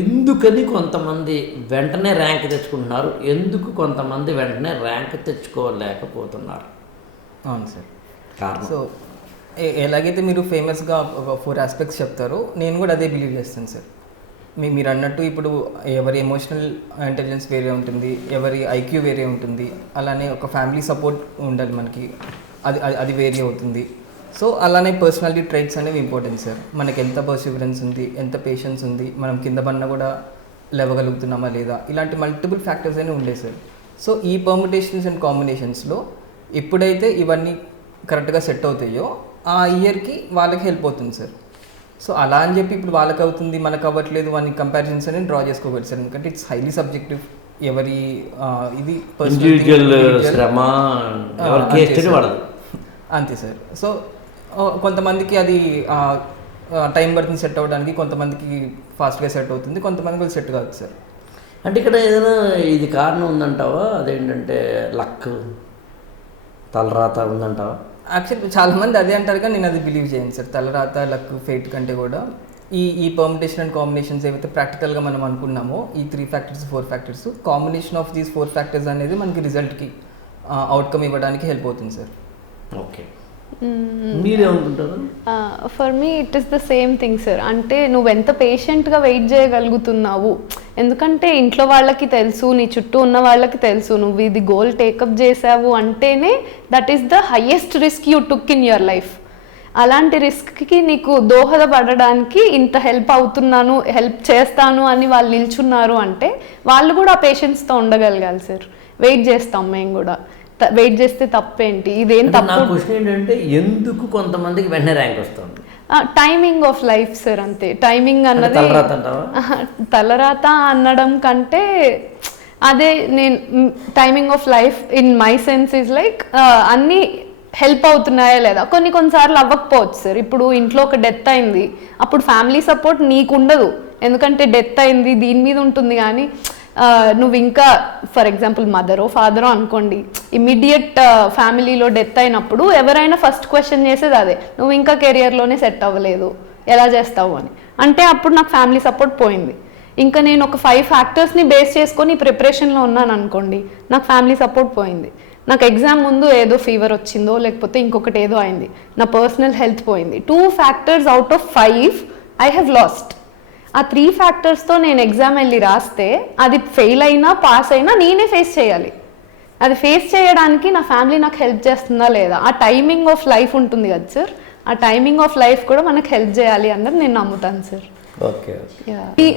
ఎందుకని కొంతమంది వెంటనే ర్యాంక్ తెచ్చుకుంటున్నారు, ఎందుకు కొంతమంది వెంటనే ర్యాంక్ తెచ్చుకోలేకపోతున్నారు? అవును సార్, కారణం. సో ఎలాగైతే మీరు ఫేమస్గా ఒక 4 ఆస్పెక్ట్స్ చెప్తారో నేను కూడా అదే బిలీవ్ చేస్తాను సార్. మీరు అన్నట్టు ఇప్పుడు ఎవరి ఎమోషనల్ ఇంటెలిజెన్స్ వేరే ఉంటుంది, ఎవరి ఐక్యూ వేరే ఉంటుంది, అలానే ఒక ఫ్యామిలీ సపోర్ట్ ఉండాలి మనకి, అది వేరే అవుతుంది. సో అలానే పర్సనాలిటీ ట్రైట్స్ అనేవి ఇంపార్టెంట్ సార్. మనకి ఎంత పర్సివరెన్స్ ఉంది, ఎంత పేషెన్స్ ఉంది, మనం కింద పడినా కూడా లేవగలుగుతున్నామా లేదా, ఇలాంటి మల్టిపుల్ ఫ్యాక్టర్స్ అనేవి ఉండే సార్. సో ఈ పర్ముటేషన్స్ అండ్ కాంబినేషన్స్లో ఎప్పుడైతే ఇవన్నీ కరెక్ట్గా సెట్ అవుతాయో ఆ ఇయర్కి వాళ్ళకి హెల్ప్ అవుతుంది సార్. సో అలా అని చెప్పి ఇప్పుడు వాళ్ళకి అవుతుంది మనకు అవ్వట్లేదు అని కంపారిజన్స్ అనేది డ్రా చేసుకోవచ్చు సార్. ఎందుకంటే ఇట్స్ హైలీ సబ్జెక్టివ్, ఎవరి ఇది అంతే సార్. సో కొంతమందికి అది టైం పడుతుంది సెట్ అవ్వడానికి, కొంతమందికి ఫాస్ట్గా సెట్ అవుతుంది, కొంతమందికి అది సెట్ కాదు సార్. అంటే ఇక్కడ ఏదైనా ఇది కారణం ఉందంటావా? అదేంటంటే లక్, తలరాత ఉందంటావా? యాక్చువల్లీ చాలామంది అదే అంటారు, కానీ నేను అది బిలీవ్ చేయను సార్. తలరాత, లక్, ఫేట్ కంటే కూడా ఈ పర్ముటేషన్ అండ్ కాంబినేషన్స్ ఏవైతే ప్రాక్టికల్గా మనం అనుకున్నామో, ఈ 3 factors 4 factors combination of these 4 factors అనేది మనకి రిజల్ట్కి అవుట్కమ్ ఇవ్వడానికి హెల్ప్ అవుతుంది సార్. ఓకే, మీరేమనుకుంటారు? For me it is the same thing sir. అంటే నువ్వు ఎంత పేషెంట్గా వెయిట్ చేయగలుగుతున్నావు, ఎందుకంటే ఇంట్లో వాళ్ళకి తెలుసు, నీ చుట్టూ ఉన్న వాళ్ళకి తెలుసు, నువ్వు ఇది గోల్ టేకప్ చేసావు అంటేనే that is the highest risk you took in your life. అలాంటి రిస్క్కి నీకు దోహదపడడానికి ఇంత హెల్ప్ అవుతున్నాను, హెల్ప్ చేస్తాను అని వాళ్ళు నిల్చున్నారు అంటే వాళ్ళు కూడా ఆ పేషెన్స్తో ఉండగలగాలి సార్. వెయిట్ చేస్తాం మేము కూడా, వెయిట్ చేస్తే తప్పేంటి, ఇదేం తప్పు. నా క్వశ్చన్ ఏంటంటే, ఎందుకు కొంతమందికి వెంటనే ర్యాంక్ వస్తుంది? Timing of life sir. అంతే, టైమింగ్ అన్నది తలరాత అనడం కంటే అదే నేను timing of life in my sense is like అన్నీ హెల్ప్ అవుతున్నాయా లేదా. కొన్నిసార్లు అవ్వకపోవచ్చు సార్. ఇప్పుడు ఇంట్లో ఒక డెత్ అయింది, అప్పుడు ఫ్యామిలీ సపోర్ట్ నీకు ఉండదు, ఎందుకంటే డెత్ అయింది దీని మీద ఉంటుంది. కానీ నువ్వు ఇంకా ఫర్ ఎగ్జాంపుల్ మదరో ఫాదరో అనుకోండి, ఇమ్మీడియట్ ఫ్యామిలీలో డెత్ అయినప్పుడు ఎవరైనా ఫస్ట్ క్వశ్చన్ చేసేది అదే, నువ్వు ఇంకా కెరియర్లోనే సెట్ అవ్వలేదు, ఎలా చేస్తావు అని. అంటే అప్పుడు నాకు ఫ్యామిలీ సపోర్ట్ పోయింది. ఇంకా నేను ఒక 5 factorsని బేస్ చేసుకొని ప్రిపరేషన్లో ఉన్నాను అనుకోండి, నాకు ఫ్యామిలీ సపోర్ట్ పోయింది. నాకు ఎగ్జామ్ ముందు ఏదో ఫీవర్ వచ్చిందో లేకపోతే ఇంకొకటి ఏదో అయింది, నా పర్సనల్ హెల్త్ పోయింది. 2 factors out of 5 I have lost. ఆ 3 factorsతో నేను ఎగ్జామ్ వెళ్ళి రాస్తే అది ఫెయిల్ అయినా పాస్ అయినా నేనే ఫేస్ చేయాలి. అది ఫేస్ చేయడానికి నా ఫ్యామిలీ నాకు హెల్ప్ చేస్తుందా లేదా, ఆ టైమింగ్ ఆఫ్ లైఫ్ ఉంటుంది కదా సార్, ఆ టైమింగ్ ఆఫ్ లైఫ్ కూడా మనకు హెల్ప్ చేయాలి అన్నది నేను నమ్ముతాను సార్. ఓకే,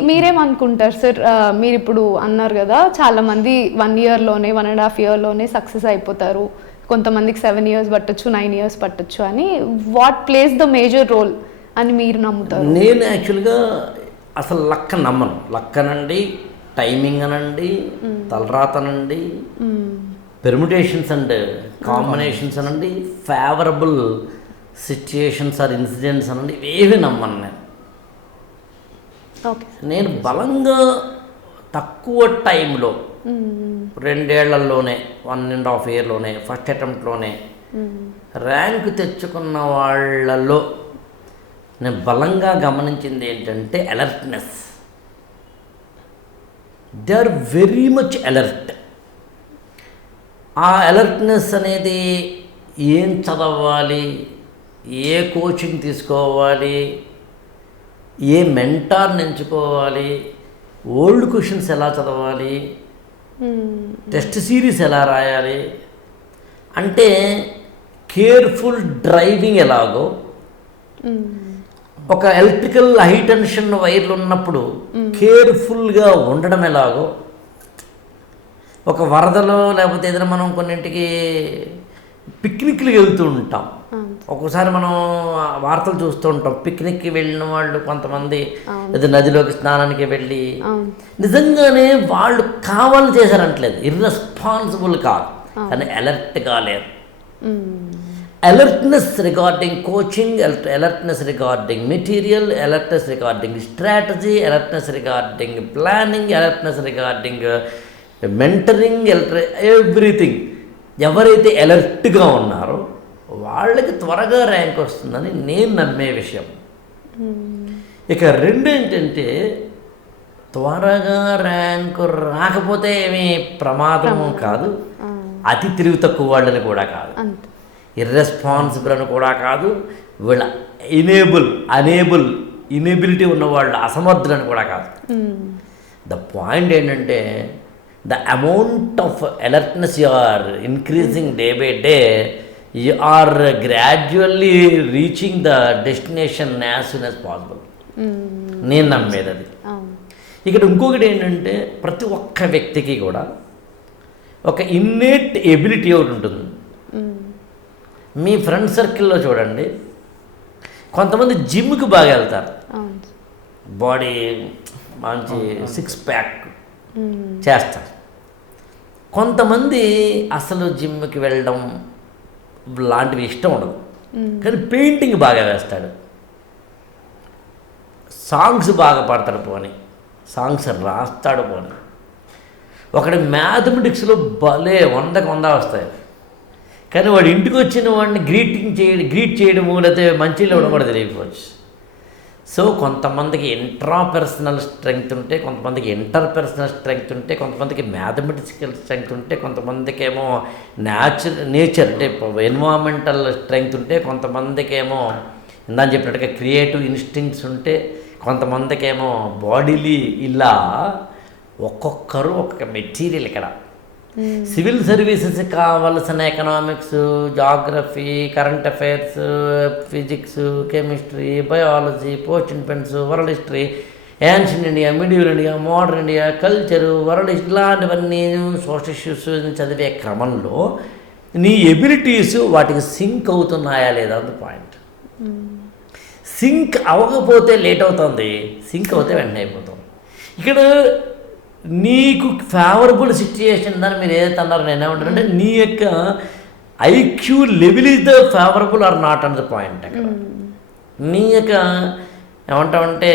మీరేమనుకుంటారు సార్? మీరు ఇప్పుడు అన్నారు కదా చాలామంది 1 yearలోనే 1.5 yearలోనే సక్సెస్ అయిపోతారు, కొంతమందికి 7 years పట్టొచ్చు, 9 years పట్టొచ్చు అని. What plays the major role అని మీరు నమ్ముతారు? నేను యాక్చువల్గా అసలు లక్క నమ్మను. లక్కనండి, టైమింగ్ అనండి, తలరాతనండి, పెర్ముటేషన్స్ అండ్ కాంబినేషన్స్ అనండి, ఫేవరబుల్ సిచ్యుయేషన్స్ ఆర్ ఇన్సిడెంట్స్ అనండి, ఇవేవి నమ్మను నేను. నేను బలంగా తక్కువ టైంలో 2 ఏళ్లలోనే 1.5 yearలోనే ఫస్ట్ అటెంప్ట్లోనే ర్యాంకు తెచ్చుకున్న వాళ్ళలో నేను బలంగా గమనించింది ఏంటంటే alertness. They are very much alert. ఆ అలర్ట్నెస్ అనేది ఏం చదవాలి, ఏ కోచింగ్ తీసుకోవాలి, ఏ మెంటార్ని ఎంచుకోవాలి, ఓల్డ్ క్వశ్చన్స్ ఎలా చదవాలి, టెస్ట్ సిరీస్ ఎలా రాయాలి, అంటే కేర్ఫుల్ డ్రైవింగ్ ఎలాగో, ఒక ఎలక్ట్రికల్ హై టెన్షన్ వైర్లు ఉన్నప్పుడు కేర్ఫుల్గా ఉండడం ఎలాగో, ఒక వరదలో లేకపోతే ఏదైనా మనం కొన్నింటికి పిక్నిక్కి వెళ్తూ ఉంటాం. ఒక్కోసారి మనం వార్తలు చూస్తూ ఉంటాం, పిక్నిక్కి వెళ్ళిన వాళ్ళు కొంతమంది లేదా నదిలోకి స్నానానికి వెళ్ళి నిజంగానే వాళ్ళు కావాలని చేశారంటలేదు, ఇర్రెస్పాన్సిబుల్ కాదు, కానీ అలర్ట్గా లేరు. Alertness regarding coaching, alertness regarding material, alertness regarding strategy, alertness regarding planning, alertness regarding mentoring, everything. ఎవరైతే అలర్ట్గా ఉన్నారో వాళ్ళకి త్వరగా ర్యాంక్ వస్తుందని నేను నమ్మే విషయం. ఇక 2 ఏంటంటే త్వరగా ర్యాంకు రాకపోతే ఏమీ ప్రమాదము కాదు, అతి తెలివి తక్కువ వాళ్ళని కూడా కాదు, ఇర్రెస్పాన్సిబుల్ అని కూడా కాదు, వీళ్ళ ఇనేబిలిటీ ఉన్నవాళ్ళు అసమర్థులని కూడా కాదు. ద పాయింట్ ఏంటంటే the amount of alertness you are increasing day by day, you are gradually reaching the destination as soon as possible. నేను నమ్మేది అది. ఇక్కడ ఇంకొకటి ఏంటంటే ప్రతి ఒక్క వ్యక్తికి కూడా ఒక ఇన్నేట్ ఎబిలిటీ ఒకటి ఉంటుంది. మీ ఫ్రెండ్ సర్కిల్లో చూడండి, కొంతమంది జిమ్కి బాగా వెళ్తారు, బాడీ మంచి 6 pack చేస్తారు. కొంతమంది అసలు జిమ్కి వెళ్ళడం లాంటివి ఇష్టం ఉండదు, కానీ పెయింటింగ్ బాగా వేస్తాడు, సాంగ్స్ బాగా పాడతాడు పోని, సాంగ్స్ రాస్తాడు పోని. ఒకటి మ్యాథమెటిక్స్లో భలే 100కి 100 వస్తాయి, కానీ వాడు ఇంటికి వచ్చిన వాడిని గ్రీట్ చేయడము లేకపోతే మంచిలో ఇవ్వడం కూడా తెలియకపోవచ్చు. సో కొంతమందికి ఇంట్రాపర్సనల్ స్ట్రెంగ్త్ ఉంటే, కొంతమందికి ఇంటర్పర్సనల్ స్ట్రెంగ్త్ ఉంటే, కొంతమందికి మ్యాథమెటికల్ స్ట్రెంగ్త్ ఉంటే, కొంతమందికి ఏమో నేచర్ అంటే ఎన్విరాన్మెంటల్ స్ట్రెంగ్త్ ఉంటే, కొంతమందికి ఏమో ఇందాక చెప్పినట్టుగా క్రియేటివ్ ఇన్స్టింక్ట్స్ ఉంటే, కొంతమందికి ఏమో బాడీలీ, ఇలా ఒక్కొక్కరు ఒక్కొక్క మెటీరియల్. ఇక్కడ సివిల్ సర్వీసెస్ కావాల్సిన economics, geography, current affairs, physics, chemistry, biology, post ఇన్ఫెన్స్, world history, ancient India, medieval India, modern India, culture, world ఇలాంటివన్నీ సోషల్ ఇష్యూస్ చదివే క్రమంలో నీ ఎబిలిటీస్ వాటికి సింక్ అవుతున్నాయా లేదా అన్న పాయింట్. సింక్ అవ్వకపోతే లేట్ అవుతుంది, సింక్ అవుతే వెంటనే అయిపోతుంది. ఇక్కడ నీకు ఫేవరబుల్ సిచ్యుయేషన్ దాన్ని మీరు ఏదైతే అన్నారో నేను ఏమంటానంటే నీ యొక్క IQ level is the favourable or not on the point. అక్కడ నీ యొక్క ఏమంటామంటే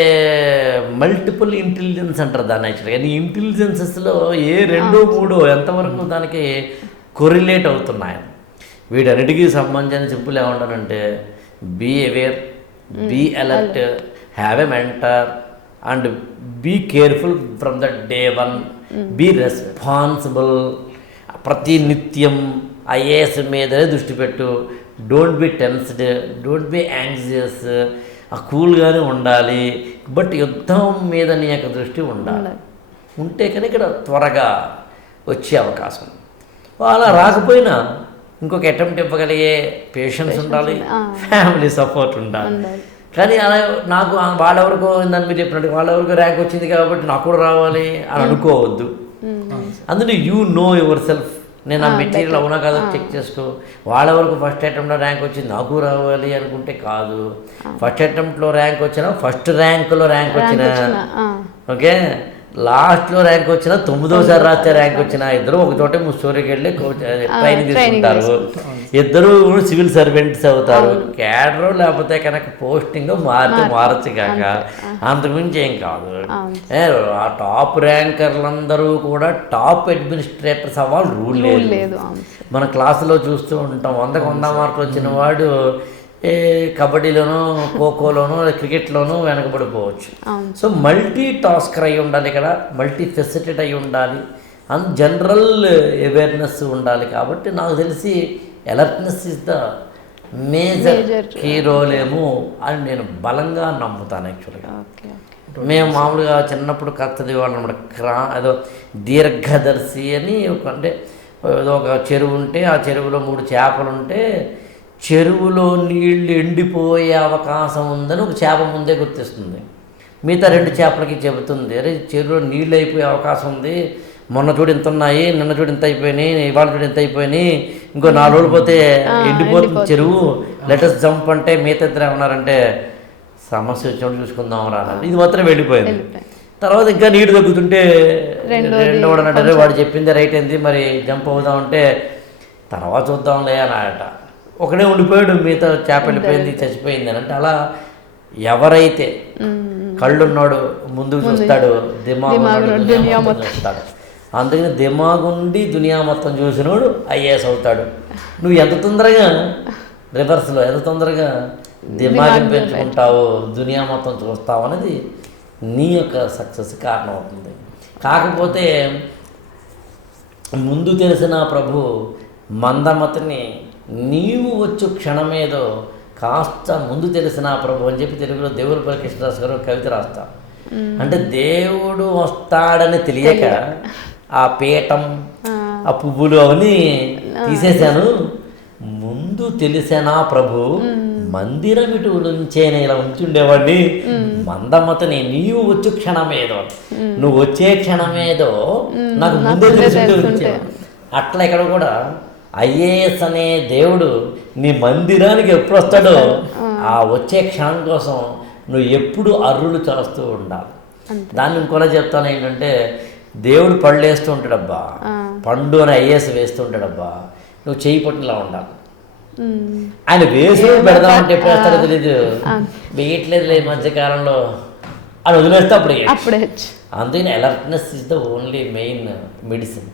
మల్టిపుల్ ఇంటెలిజెన్స్ అంటారు దాన్ని. యాక్చువల్గా నీ ఇంటెలిజెన్సెస్లో ఏ 2, 3 ఎంతవరకు దానికి కొరిలేట్ అవుతున్నాయి. వీటన్నిటికీ సంబంధించిన సింపుల్ ఏమంటానంటే be aware, be alert, have a mentor and be careful from the day 1, be responsible. ప్రతి నిత్యం ఐఏఎస్ మీదనే దృష్టి పెట్టు, don't be tensed, don't be anxious, కూల్గానే ఉండాలి, బట్ యుద్ధం మీద నీ యొక్క దృష్టి ఉండాలి. ఉంటే కానీ ఇక్కడ త్వరగా వచ్చే అవకాశం. అలా రాకపోయినా ఇంకొక అటెంప్ట్ ఇవ్వగలిగే పేషెన్స్ ఉండాలి, ఫ్యామిలీ సపోర్ట్ ఉండాలి. కానీ అలా నాకు వాళ్ళెవరికో దాన్ని మీరు చెప్పినట్టు వాళ్ళెవరికో ర్యాంక్ వచ్చింది కాబట్టి నాకు కూడా రావాలి అని అనుకోవద్దు. అందులో యూ నో యువర్ సెల్ఫ్ నేను ఆ మెటీరియల్ అవునా కాదో చెక్ చేసుకో. వాళ్ళ వరకు ఫస్ట్ అటెంప్ట్లో ర్యాంక్ వచ్చింది నాకు రావాలి అనుకుంటే కాదు. ఫస్ట్ అటెంప్ట్లో ర్యాంక్ వచ్చినా, ఫస్ట్ ర్యాంకులో ర్యాంక్ వచ్చినా, ఓకే, లాస్ట్లో ర్యాంక్ వచ్చినా, 9వ రాస్తే ర్యాంక్ వచ్చినా, ఇద్దరు ఒక చోటే ముస్టోరీకి వెళ్ళి ట్రైనింగ్ తీసుకుంటారు. ఇద్దరు సివిల్ సర్వెంట్స్ అవుతారు. క్యాడర్ లేకపోతే కనుక పోస్టింగ్ మారచ్చు కాక అంతకుమించి ఏం కాదు. ఆ టాప్ ర్యాంకర్లందరూ కూడా టాప్ అడ్మినిస్ట్రేటర్స్ అవ్వాలి రూల్ లేదు. మన క్లాసులో చూస్తూ ఉంటాం, 100 మార్కులు వచ్చిన వాడు కబడ్డీలోనూ, ఖోఖోలోనూ, క్రికెట్లోనూ వెనకబడిపోవచ్చు. సో మల్టీ టాస్కర్ అయి ఉండాలి, ఇక్కడ మల్టీ ఫెసిలిటేట్ అయి ఉండాలి, అండ్ జనరల్ అవేర్నెస్ ఉండాలి. కాబట్టి నాకు తెలిసి alertness is the major key role ఏమో అని నేను బలంగా నమ్ముతాను. యాక్చువల్గా మేము మామూలుగా చిన్నప్పుడు కథ చదివేవాళ్ళం అనమాట. ఏదో దీర్ఘదర్శి అని అంటే ఏదో ఒక చెరువు ఉంటే ఆ చెరువులో 3 చేపలు ఉంటే చెరువులో నీళ్ళు ఎండిపోయే అవకాశం ఉందని ఒక చేప ముందే గుర్తిస్తుంది. మిగతా 2 చేపలకి చెబుతుంది, అరే చెరువులో నీళ్ళు అయిపోయే అవకాశం ఉంది, మొన్న చూడు ఇంత ఉన్నాయి, నిన్న చూడు ఇంత అయిపోయినాయి, ఇవాళ చూడు ఇంత అయిపోయినాయి, ఇంకో 4 రోజులు పోతే ఎండిపోతుంది చెరువు, లెటస్ జంప్ అంటే మిగతా ఇద్దరు ఏమన్నారంటే సమస్య వచ్చినప్పుడు చూసుకుందాం రా, ఇది మాత్రం వెళ్ళిపోయింది. తర్వాత ఇంకా నీరు తగ్గుతుంటే రెండోడనంటే వాడు చెప్పింది రైట్ అయింది, మరి జంప్ అవుదామంటే తర్వాత చూద్దాంలే అని ఆట. ఒకడే ఉండిపోయాడు, మిగతా చేప వెళ్ళిపోయింది, చచ్చిపోయింది అని. అంటే అలా ఎవరైతే కళ్ళున్నాడు ముందుకు చూస్తాడు, దిమాగు చూస్తాడు. అందుకని దిమాగుండి దునియా మొత్తం చూసినోడు ఐఏఎస్ అవుతాడు. నువ్వు ఎంత తొందరగా రివర్స్లో ఎంత తొందరగా దిమాగుని పెంచుకుంటావు, దునియా మొత్తం చూస్తావు అనేది నీ యొక్క సక్సెస్ కారణం అవుతుంది. కాకపోతే ముందు తెలిసిన ప్రభు మందమతిని నీవు వచ్చు క్షణమేదో కాస్త ముందు తెలిసిన ప్రభు అని చెప్పి తెలుగులో దేవులపల్లి కృష్ణదాస్ గారు కవిత రాస్తారు. అంటే దేవుడు వస్తాడని తెలియక ఆ పీఠం, ఆ పువ్వులు అవన్నీ తీసేశాను, ముందు తెలిసేనా ప్రభు మందిరం ఇటు నుంచేనే ఇలా ఉంచుండేవాడిని, మందమతిని నీవు వచ్చు క్షణమేదో, నువ్వు వచ్చే క్షణమేదో నాకు ముందే తెలిసి. అట్లా ఇక్కడ కూడా ఐఏఎస్ అనే దేవుడు నీ మందిరానికి ఎప్పుడు వస్తాడో ఆ వచ్చే క్షణం కోసం నువ్వు ఎప్పుడు అర్రులు చేస్తూ ఉండాలి. దాన్ని ఇంకోలా చెప్తాను ఏంటంటే, దేవుడు పళ్ళు వేస్తూ ఉంటాడబ్బా, పండు అని ఐఏఎస్ వేస్తూ ఉంటాడబ్బా, నువ్వు చేయి పట్టులా ఉండాలి. ఆయన వేసి పెడదామంటే ఎప్పుడు వేస్తాడో తెలీదు, వేయట్లేదు ఈ మధ్యకాలంలో అని వదిలేస్తే అప్పుడే. అందుకని alertness is the only main medicine.